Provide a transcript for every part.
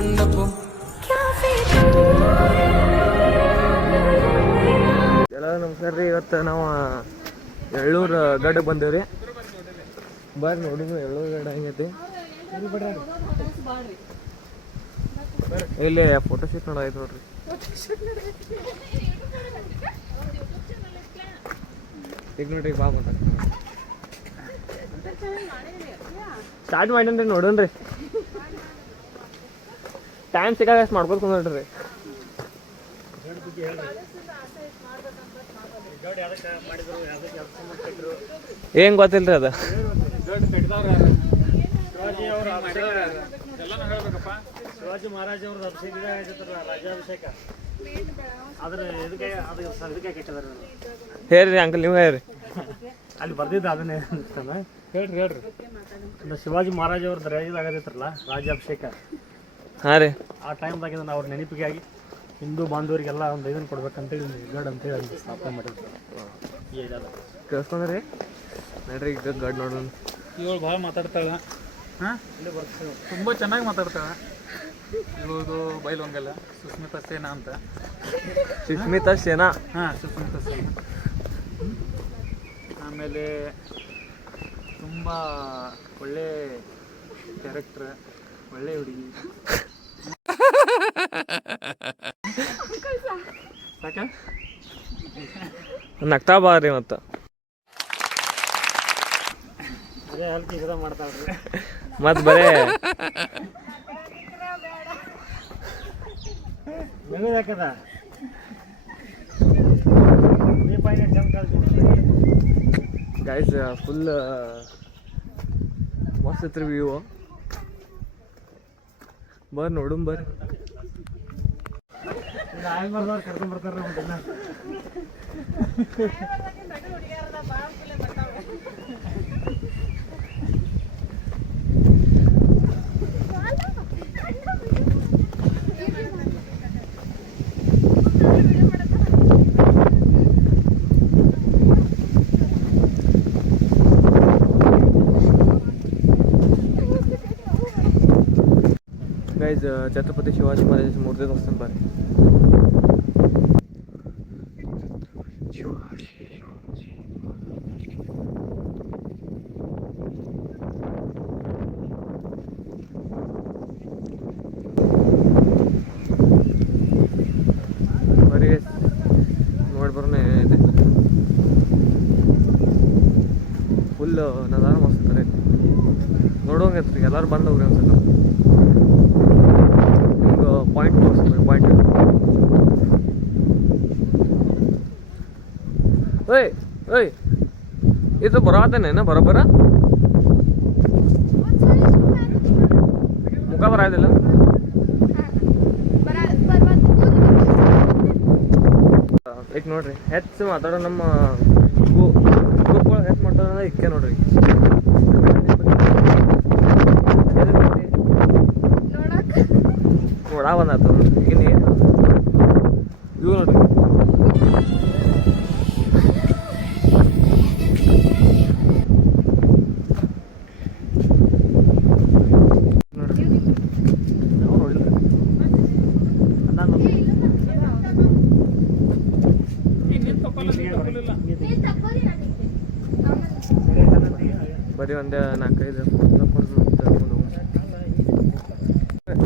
ಎಲ್ಲ ನಮಸ್ಕಾರ ರೀ. ಇವತ್ತು ನಾವು ಎಳ್ಳೂರು ಗಡ್ಡಕ್ಕೆ ಬಂದೇವ್ರಿ. ಬರ್ರಿ ನೋಡಿ ಎಳ್ಳೂರು ಗಡ್ಡ ಹೆಂಗೈತಿ. ಇಲ್ಲಿ ಫೋಟೋ ಶೂಟ್ ನೋಡಾಯ್ತು ನೋಡ್ರಿ. ಈಗ ನೋಡ್ರಿ ಬಾ ಬಂದ ಸ್ಟಾರ್ಟ್ ಮಾಡೇನ್ರಿ. ನೋಡೋಣ್ರಿ ಟೈಮ್ ಸಿಕ್ಕಾಗ ಮಾಡ್ಕೊತ ಕುಂದ್ರಿ. ಏನ್ ಗೊತ್ತಿಲ್ರಿ ಅದ. ಶಿವಾಜಿ ಮಹಾರಾಜ್ ಅವ್ರದ್ದು ರಾಜ್ಯಾಭಿಷೇಕ ಹೇಳ್ರಿ ಅಂಕಲ್, ನೀವು ಹೇಳ್ರಿ. ಅಲ್ಲಿ ಬರ್ದಿದ್ದ ಅದನ್ನೇ ಹೇಳ್ರಿ ಹೇಳ್ರಿ. ಶಿವಾಜಿ ಮಹಾರಾಜ್ ಅವ್ರದ್ದು ರಾಜ್ಯದಾಗದಿತ್ರಲ್ಲ ರಾಜ್ಯಾಭಿಷೇಕ. ಹಾಂ ರೀ, ಆ ಟೈಮ್ದಾಗ ಇದನ್ನ ಅವ್ರ ನೆನಪಿಗಾಗಿ ಹಿಂದೂ ಬಾಂಧವರಿಗೆಲ್ಲ ಒಂದು ಇದನ್ನು ಕೊಡ್ಬೇಕಂತೇಳಿ ಗಡ್ ಅಂತೇಳಿ ಅಲ್ಲಿ ಸ್ಥಾಪನೆ ಮಾಡಿದ್ರು. ಕೇಳಿಸ್ಕೊಂಡ್ರಿ ನೋಡ್ರಿ. ಈಗ ಗಡ್ ನೋಡೋಣ. ಇವಳು ಭಾಳ ಮಾತಾಡ್ತಾಳೆ. ಹಾಂ, ಇಲ್ಲಿ ಬರ್ತೀವಿ. ತುಂಬ ಚೆನ್ನಾಗಿ ಮಾತಾಡ್ತಾಳೆ. ಇವಳು ಬೈಲೊಂಗಲ್ಲ, ಸುಸ್ಮಿತಾ ಸೇನಾ ಅಂತ. ಸುಸ್ಮಿತಾ ಸೇನಾ? ಹಾಂ, ಸುಸ್ಮಿತಾ ಸೇನಾ. ಆಮೇಲೆ ತುಂಬ ಒಳ್ಳೆ ಕ್ಯಾರೆಕ್ಟ್ರ್, ಒಳ್ಳೆ ಹುಡುಗಿ. ಸಾಕ ನಗ್ತಾ ಬಾರಿ ಮತ್ತು ಅದೇ ಹಲ್ಕಿ ಗಿಡ ಮಾಡ್ತಾಳ್ರಿ. ಮತ್ತು ಬರೇ ಯಾಕದ ಗೈಸ್ ಫುಲ್ ಮಸ್ತ್ ಐತ್ರಿ ವ್ಯೂ. ಬರ್ರಿ ನೋಡುಮ್ ಬರ್ರಿ. ಕರ್ಕೊಂಡ್ ಬರ್ತಾರ. ಗೈಸ್ ಛತ್ರಪತಿ ಶಿವಾಜಿ ಮಹಾರಾಜ ಮೂರ್ತಿ ತೋರಿಸ್ತಾನೆ ಬರ್ರಿ. ಬರ್ರಿ ನೋಡಿ ಬರೋಣ ಏನಿದೆ. ಫುಲ್ ನದಾರ ಮಸ್ತ್ ರೀ, ನೋಡೋಂಗೈತ್ರಿ. ಎಲ್ಲರೂ ಬಂದವ್ರಿ ಅನ್ಸತ್ತ. ನಿಮ್ಗೆ ಪಾಯಿಂಟ್ ತೋರಿಸ್ತಾರೆ. ಪಾಯಿಂಟ್ ಓಯ್ ಓಯ್ ಇದು ಬರಾತನೇನ ಬರೋಬ್ಬರ ಮುಖ ಬರೋದಿಲ್ಲ. ಈಗ ನೋಡ್ರಿ ಹೆಚ್ಚು ಮಾತಾಡೋ ನಮ್ಮ ಗ್ರೂಪ್ ಒಳಗೆ ಹೆಚ್ಚು ಮಾತಾಡೋಣ ಇಕ್ಕೆ ನೋಡ್ರಿ. ನೋಡಾ ಬಂದಾತ ಇನ್ನು ಏನು ಇವು ನೋಡ್ರಿ. ಬರೀ ಒಂದು 4-5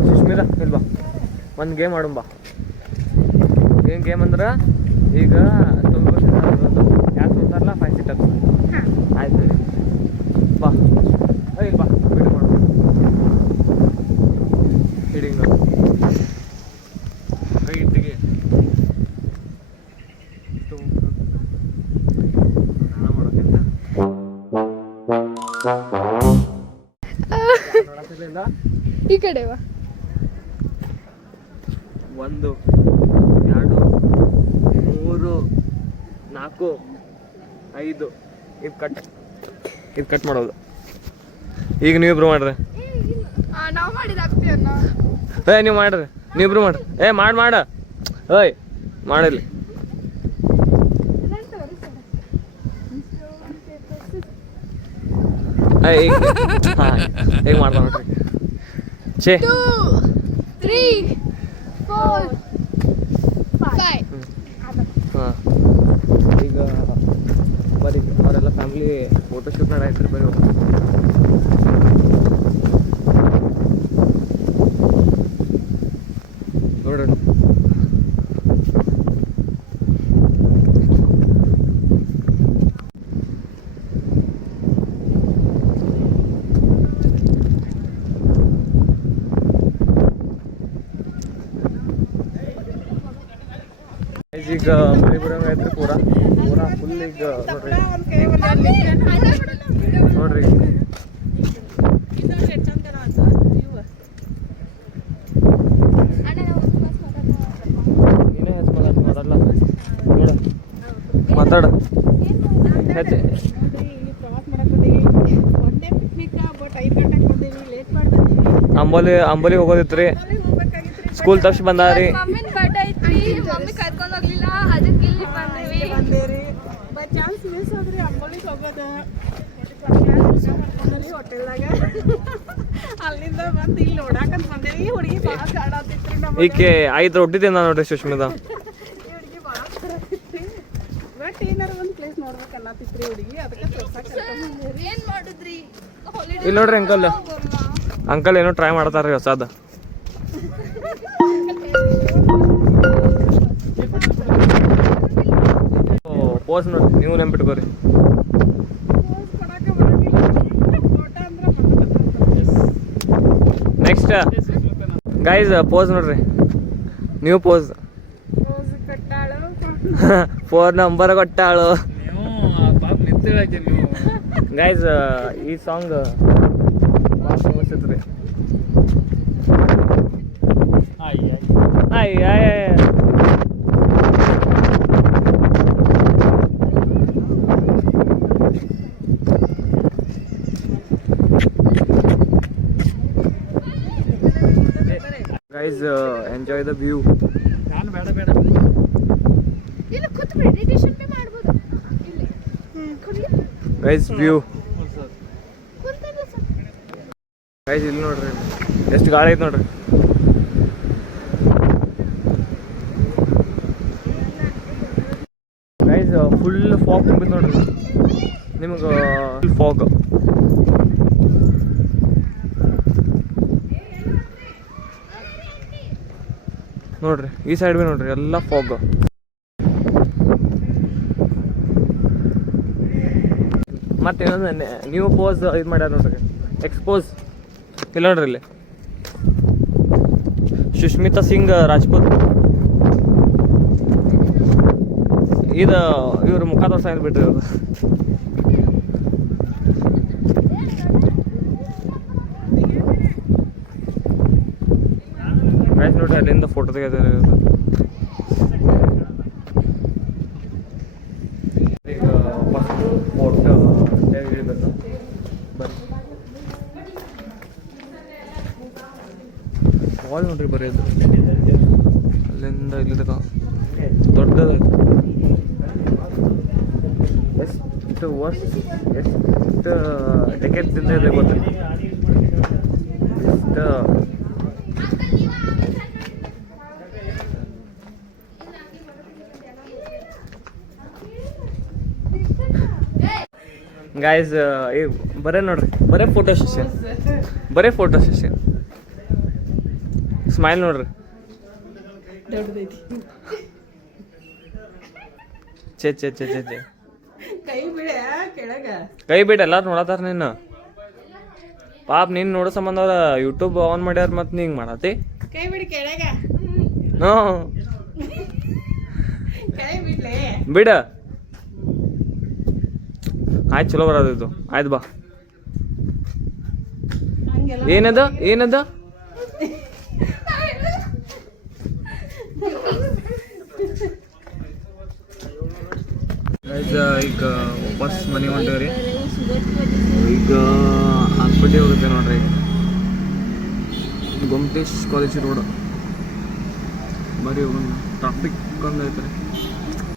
ಸುಸ್ಮಿತಾ ಇಲ್ವಾ ಒಂದು ಗೇಮ್ ಆಡುಂಬ. ಏನು ಗೇಮ್ ಅಂದ್ರೆ ಈಗ 9 ವರ್ಷ ಯಾರು ತೊಗೊತಾರಲ್ಲ 5 ಸಿಟಪ್ಸ್. ಆಯ್ತು ಬಾ ಇಲ್ಲ ಬಾ ಬಿಡು ಮಾಡು. ಹಿಡಿಂಗ ಕೈ ಇಟ್ಟಿಗೆ ಈ ಕಡೆವಾ 1 2 3 4 5 ಇದು ಕಟ್ ಮಾಡೋದು. ಈಗ ನೀವಿಬ್ರು ಮಾಡ್ರಿ. ನಾವು ಮಾಡಿದಾಗ್ತೀವನ್ನ ನೀವು ಮಾಡ್ರಿ, ನೀವಿಬ್ರು ಮಾಡ್ರಿ. ಮಾಡ ಓಯ್ ಮಾಡಿರ್ಲಿ. ಈಗ ಮಾಡ್ತಾ ನೋಡ್ರಿ. ಛೇ 3 4 5 ಹಾಂ ಈಗ ಬರೀ ಅವರೆಲ್ಲ ಫ್ಯಾಮಿಲಿ ಫೋಟೋಶೂಟ್ ಮಾಡಾಯ್ತು ಬರೀ ನೋಡೋಣ ಈಗ ಮಳೆ ಬರೋಂಗ ಐತ್ರಿ ಪೂರಾ ಫುಲ್ ಈಗ ನೋಡ್ರಿ ನೀನೇ ಹೆಚ್ಚು ಮಾತಾಡಲ್ಲ ನೋಡ ಮಾತಾಡ ಹೆಚ್ಚು ಅಂಬೋಲಿ ಹೋಗೋದಿತ್ರಿ ಸ್ಕೂಲ್ ತಕ್ಷ ಬಂದಾರಿ ಮಮ್ಮಿನ ಬರ್ಡೇ ಐತ್ರಿ ಮಮ್ಮಿ ಕರ್ಕೊಂಡು ಹೋಗ್ಲಿಲ್ಲ ಅದಕ್ಕೆ ಇಲ್ಲಿ ಬಂದೇವಿ ಬೈ ಚಾನ್ಸ್ ಮಿಸ್ ಆದ್ರಿ ಅಂಬೋಲಿಗೆ ಹೋಗೋದು ಹೋಟೆಲ್ದಾಗ ಅಲ್ಲಿಂದ ಬಂದು ಇಲ್ಲಿ ನೋಡಾಕಂತ ಬಂದೇವಿ ಹುಡುಗಿ ಭಾಳ ಕಾಡಾತಿತ್ರಿ ನಮ್ಮ ಈಕೆ 5 ರೊಟ್ಟಿ ತಿಂದ ನೋಡ್ರಿ ಸುಷ್ಮಿತಾ ಹುಡುಗಿ ಭಾಳ ಕಾಡಾತಿತ್ರಿ ಬಟ್ ಏನಾರ ಒಂದು ಪ್ಲೇಸ್ ನೋಡ್ಬೇಕು ಅನ್ನತ್ತಿತ್ರಿ ಹುಡುಗಿ ಅದಕ್ಕೆ ತೋರ್ಸಕ್ಕೆ ಕರ್ಕೊಂಡ್ ಬಂದೇವಿ. ಏನ್ ಮಾಡಿದ್ರಿ ಇಲ್ಲಿ ನೋಡ್ರಿ ಅಂಕಲ್ ಏನೋ ಟ್ರೈ ಮಾಡ್ತಾರ್ರಿ ಹೊಸದ ಪೋಸ್ ನೋಡ್ರಿ ನೀವು ನೆನ್ಪಿಟ್ಕೋರಿ ಪೋಸ್ ಕೊಡಾಕ ಬರಂಗಿಲ್ಲ ಫೋಟೋ ಅಂದ್ರೆ ನೆಕ್ಸ್ಟ್ ಗೈಸ್ ಪೋಸ್ ನೋಡ್ರಿ ನೀವು ಪೋಸ್ ಪೋಸ್ ಕಟ್ಟಾಳು 4 ನಂಬರ್ ಕೊಟ್ಟಾಳು ನೀವು ಪಾಪ ನಿಂತಿಳಕ್ಕೆ ನೀವು ಗೈಸ್ ಈ ಸಾಂಗ್ ಭಾಳ ಫೇಮಸ್ ಐತ್ರಿ ಅಯ್ಯ ಗೈಸ್ ಎಂಜಾಯ್ ದ ವ್ಯೂ ನಾನು ಬೇಡ ಇಲ್ಲ ಕೂತ್ ಮೆಡಿಟೇಷನ್ ಮಾಡ್ಬೋದು ಇಲ್ಲಿ ಗೈಸ್ ವ್ಯೂ ಕುಂತಲ್ಲ ಸರ್ ಗೈಸ್ ಇಲ್ಲಿ ನೋಡ್ರಿ ಎಷ್ಟು ಗಾಳಿ ಐತೆ ನೋಡ್ರಿ ಗೈಸ್ ಫುಲ್ ಫಾಗ್ ತುಂಬಿದ್ ನೋಡ್ರಿ ನಿಮಗೆ ಫುಲ್ ಫಾಗ್ ನೋಡ್ರಿ ಈ ಸೈಡ್ ಬಿ ನೋಡ್ರಿ ಎಲ್ಲ ಫಾಗ್ ಮತ್ತೆ ಇನ್ನೊಂದು ನೀವು ಪೋಸ್ ಇದು ಮಾಡ್ಯಾರ ನೋಡ್ರಿ ಎಕ್ಸ್ಪೋಸ್ ಇಲ್ಲ ನೋಡ್ರಿ ಇಲ್ಲಿ ಸುಷ್ಮಿತಾ ಸಿಂಗ್ ರಾಜ್ಪೂತ್ ಇದು ಇವ್ರ ಮುಖ ತೋರ್ಸ ಬಿಡ್ರಿ ಇವ್ರು ಗೈಸ್ ನೋಡ್ರಿ ಅಲ್ಲಿಂದ ಫೋಟೋ ತೆಗೆದಾರೆ ಈಗ ಫಸ್ಟ್ ಫೋಟೋ ಇಳಿಬೇಕು ಬರ್ರಿ ವಾಲ್ ನೋಡ್ರಿ ಬರೀ ಅದು ಅಲ್ಲಿಂದ ಇಲ್ಲಿ ತನಕ ದೊಡ್ಡದಾಯ್ತು ಎಷ್ಟು ವರ್ಷ ಎಷ್ಟು ಡೆಕೆಟ್ಸಿಂದ ಇದೆ ಗೊತ್ತಿಲ್ಲ ಎಷ್ಟು ಗಾಯ್ಸ್ ಬರೇ ನೋಡ್ರಿ ಬರೇ ಫೋಟೋ ಸೆಷನ್ ಸ್ಮೈಲ್ ನೋಡ್ರಿ ದೊಡ್ಡದೈತಿ ಛೇ ಛೇ ಛೇ ಛೇ ಛೇ ಕೈ ಬಿಡ ಕೆಳಗ ಕೈ ಬಿಟ್ಟು ಎಲ್ಲಾರು ನೋಡತ್ತಾರ ನಿನ್ನ ಪಾಪ ನೀನು ನೋಡೋ ಸಂಬಂಧ ಅವ್ರ ಯೂಟ್ಯೂಬ್ ಆನ್ ಮಾಡ್ಯಾರ ಮತ್ತು ನೀ ಹಿಂಗೆ ಮಾಡತ್ತಿ ಕೈ ಬಿಡಿ ಕೆಳಗ ಹ್ಞೂ ಕೈ ಬಿಡ್ಲೆ ಬಿಡ ಆಯ್ತು ಚಲೋ ಬರೋದಿತ್ತು ಆಯ್ತು ಬಾ ಹಂಗೆಲ್ಲ ಏನದ ಈಗ ವಾಪಸ್ ಮನೆ ಹೊಂಟೇವ್ರಿ ಈಗ ಹಾಸ್ಪಿಟ್ಲಿಗೆ ಹೋಗುತ್ತೆ ನೋಡ್ರಿ ಈಗ ಗೊಮ್ಟೇಶ್ ಕಾಲೇಜ್ ರೋಡ್ ಬರೀ ಒಂದು ಟ್ರಾಫಿಕ್ ಒಂದು ಐತ್ರಿ